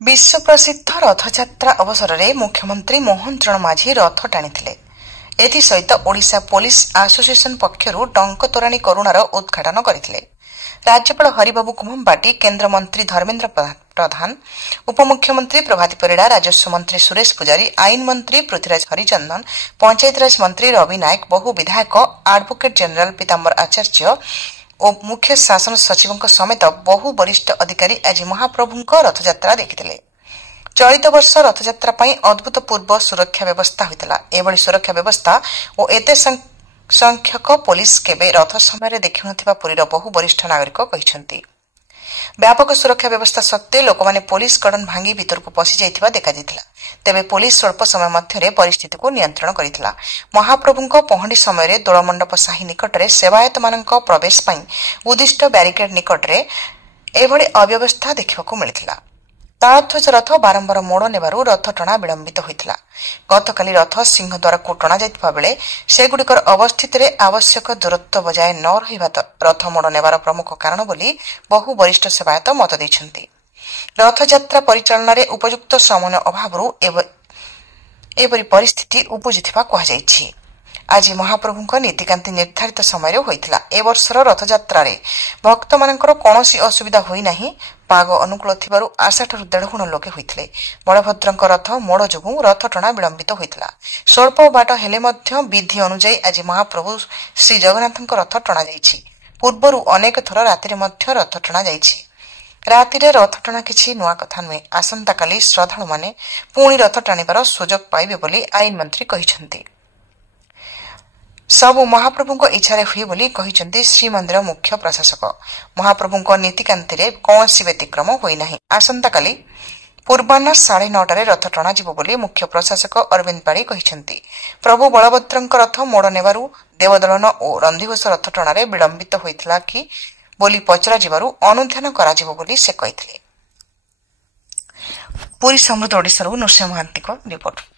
विश्व प्रसिद्ध रथयात्रा अवसर में मुख्यमंत्री मोहन चरण माझी रथ टाणी एसत ओडिशा पुलिस एसोसिएशन पक्षर टंक तोराणी करुणार उद्घाटन करते। राज्यपाल हरिबाबू कुम्भम्बाटी, केन्द्र मंत्री धर्मेन्द्र प्रधान, उपमुख्यमंत्री प्रभाती परिड़ा, राजस्व मंत्री सुरेश पुजारी, आईन मंत्री पृथ्वीराज हरिचंदन, पंचायतराज मंत्री रवि नायक, बहु विधायक, एडवोकेट जनरल पीताम्बर आचार्य और मुख्य शासन सचिव समेत बहु वरिष्ठ अधिकारी आज महाप्रभु रथयात्रा देखिथिले। चलित वर्ष रथयात्रा पई अभूतपूर्व सुरक्षा व्यवस्था होइतला। एभली सुरक्षा व्यवस्था और एते संख्यक पुलिस केबे रथ समय देखि नथिबा पुरीर बहु वरिष्ठ नागरिक कहिसंती। व्यापक सुरक्षा व्यवस्था सत्ते लोकमाने पुलिस कड़न भांगी भीतर को पशि जाइथिबा देखा दिथिला। तेबे पुलिस स्वल्प समय मध्यरे परिस्थिति को नियंत्रण करिथिला। महाप्रभुଙ୍କ पहंडी समय दोलमंडप साही निकटरे सेवायत मानक प्रवेश पई उद्दिष्ट ब्यारिकेड निकटरे एभली अव्यवस्था देखिबाकू मिलिथिला। तालध्वज रथ बारंबार मोड़ नेबारु रथ टणा विलंबित होइथिला। गतकाली रथ सिंहद्वार को टणा जाइथिबा बेले सेगुडिकर अवस्थित रे आवश्यक दूरत्व बजाय न रहिबा रथ मोड़ नेबार प्रमुख कारण बोली बहु वरिष्ठ सेवायत मत दैछन्ति। रथयात्रा परिचालन रे उपयुक्त समन्वय अभावरु एपरि परिस्थिति उपुजिथिबा कहाଯାଇଛି। आज महाप्रभुଙ୍କ नीतिकांति निर्धारित समय होइथिला। ए वर्षर रथयात्रा रे भक्त मानकर कोनोसी असुविधा होई नाही। पाग अनुकूल थिबारु आशाठारु 1.5 गुण लोके होइथिले। बलभद्रଙ୍କ रथ मोड़ जोगु रथ टणा विलंबित होइथिला। स्वल्प बाट हेले मध्य विधि अनुଯାयी आज महाप्रभु श्री जगन्नाथଙ୍କ रथ टणा जाइछि। पूर्वरु अनेक थर रातिरे मध्य रथ टणा जाइछि। रातिरे रथ टणा किछि नुआ कथा नुहे। आसंता काली श्रद्धालु माने पुणी रथ टाणीबार सुजोग पाइबे बोली आईन मंत्री कहिसंती। सबु महाप्रभुଙ୍କ इच्छारे हुए बोली कहिसंती श्रीमंदिर मुख्य प्रशासक। महाप्रभुଙ୍କ नीतिकांतिरे कौनसी व्यतिक्रम होई नाही। आसंता काली पूर्वाह्न 9:30 रथ टणा जिवो बोली मुख्य प्रशासक अरविंद पाड़ी कहिसंती। प्रभु बलभद्रଙ୍କ रथ मोड़ नेबारु देवदलन और रंधिघोष रथ टणारे विलंबित होइथिला कि बोली पचरा जिबारु अनुध्यान कराजिवो बोली से कहिथिले। पुरी समृद्ध ओडिशारु नृसिंह महांती को रिपोर्ट।